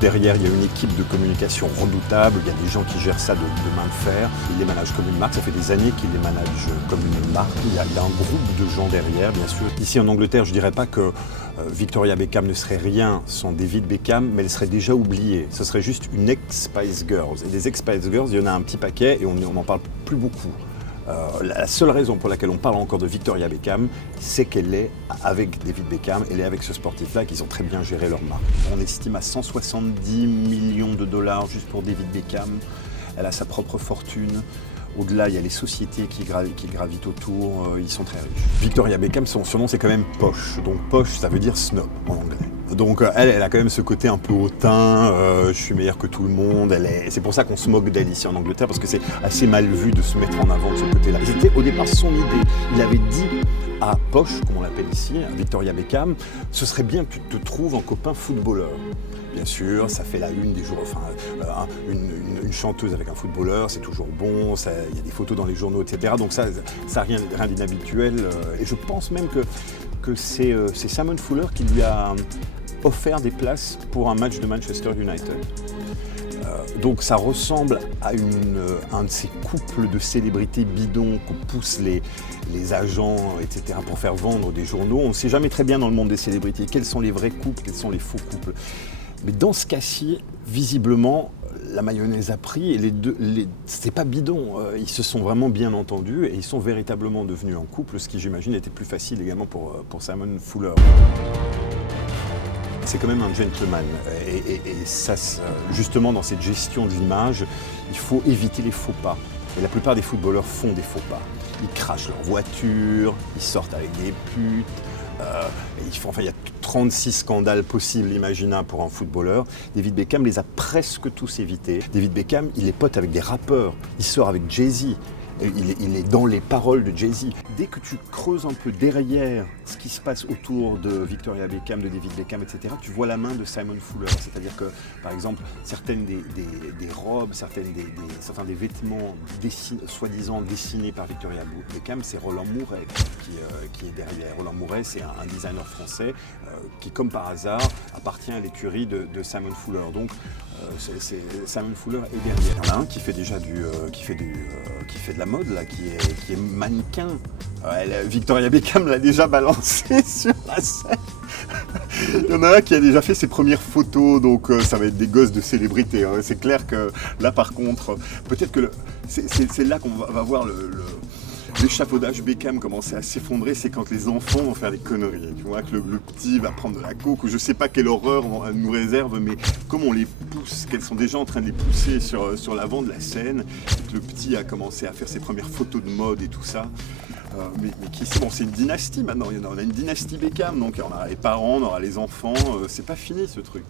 Derrière, il y a une équipe de communication redoutable, il y a des gens qui gèrent ça de main de fer, ils les managent comme une marque, ça fait des années qu'ils les managent comme une marque. Il y a un groupe de gens derrière, bien sûr. Ici en Angleterre, je ne dirais pas que Victoria Beckham ne serait rien sans David Beckham, mais elle serait déjà oubliée. Ce serait juste une ex-Spice Girls. Et des ex-Spice Girls, il y en a un petit paquet et on n'en parle plus beaucoup. La seule raison pour laquelle on parle encore de Victoria Beckham, c'est qu'elle est avec David Beckham, elle est avec ce sportif-là, qu'ils ont très bien géré leur marque. On estime à 170 millions de dollars juste pour David Beckham. Elle a sa propre fortune. Au-delà, il y a les sociétés qui gravitent autour, ils sont très riches. Victoria Beckham, son surnom c'est quand même Posh. Donc Posh, ça veut dire snob en anglais. Donc elle a quand même ce côté un peu hautain, je suis meilleur que tout le monde. C'est pour ça qu'on se moque d'elle ici en Angleterre, parce que c'est assez mal vu de se mettre en avant de ce côté-là. C'était au départ son idée. Il avait dit à Posh, comme on l'appelle ici, à Victoria Beckham, ce serait bien que tu te trouves en copain footballeur. Bien sûr, ça fait la une des jours, une chanteuse avec un footballeur, c'est toujours bon, il y a des photos dans les journaux, etc. Donc ça rien d'inhabituel. Et je pense même que c'est Simon Fuller qui lui a offert des places pour un match de Manchester United. Donc ça ressemble à un de ces couples de célébrités bidons que poussent les agents, etc. pour faire vendre des journaux. On ne sait jamais très bien dans le monde des célébrités quels sont les vrais couples, quels sont les faux couples. Mais dans ce cas-ci, visiblement, la mayonnaise a pris et c'était pas bidon. Ils se sont vraiment bien entendus et ils sont véritablement devenus un couple, ce qui, j'imagine, était plus facile également pour Simon Fuller. C'est quand même un gentleman et ça, justement, dans cette gestion de l'image, il faut éviter les faux pas. Et la plupart des footballeurs font des faux pas. Ils crachent leur voiture, ils sortent avec des putes. Il y a 36 scandales possibles, imaginables pour un footballeur. David Beckham les a presque tous évités. David Beckham, il est pote avec des rappeurs. Il sort avec Jay-Z. Il est dans les paroles de Jay-Z. Dès que tu creuses un peu derrière ce qui se passe autour de Victoria Beckham, de David Beckham, etc., tu vois la main de Simon Fuller. C'est-à-dire que, par exemple, certaines des robes, certains des vêtements soi-disant dessinés par Victoria Beckham, c'est Roland Mouret qui est derrière. Roland Mouret, c'est un designer français qui, comme par hasard, appartient à l'écurie de Simon Fuller. Donc, Simon Fuller est derrière. Il y en a un qui fait déjà qui fait de la mode là, qui est mannequin. Victoria Beckham l'a déjà balancé sur la scène. Il y en a un qui a déjà fait ses premières photos, donc ça va être des gosses de célébrités. Hein. C'est clair que là, par contre, peut-être que c'est là qu'on va voir l'échafaudage Beckham commencer à s'effondrer, c'est quand les enfants vont faire des conneries. Tu vois, que le petit va prendre de la coke, ou je sais pas quelle horreur elle nous réserve, mais comme on les pousse, qu'elles sont déjà en train de les pousser sur l'avant de la scène, que le petit a commencé à faire ses premières photos de mode et tout ça. Mais c'est une dynastie maintenant, on a une dynastie Beckham, donc on aura les parents, on aura les enfants, c'est pas fini ce truc.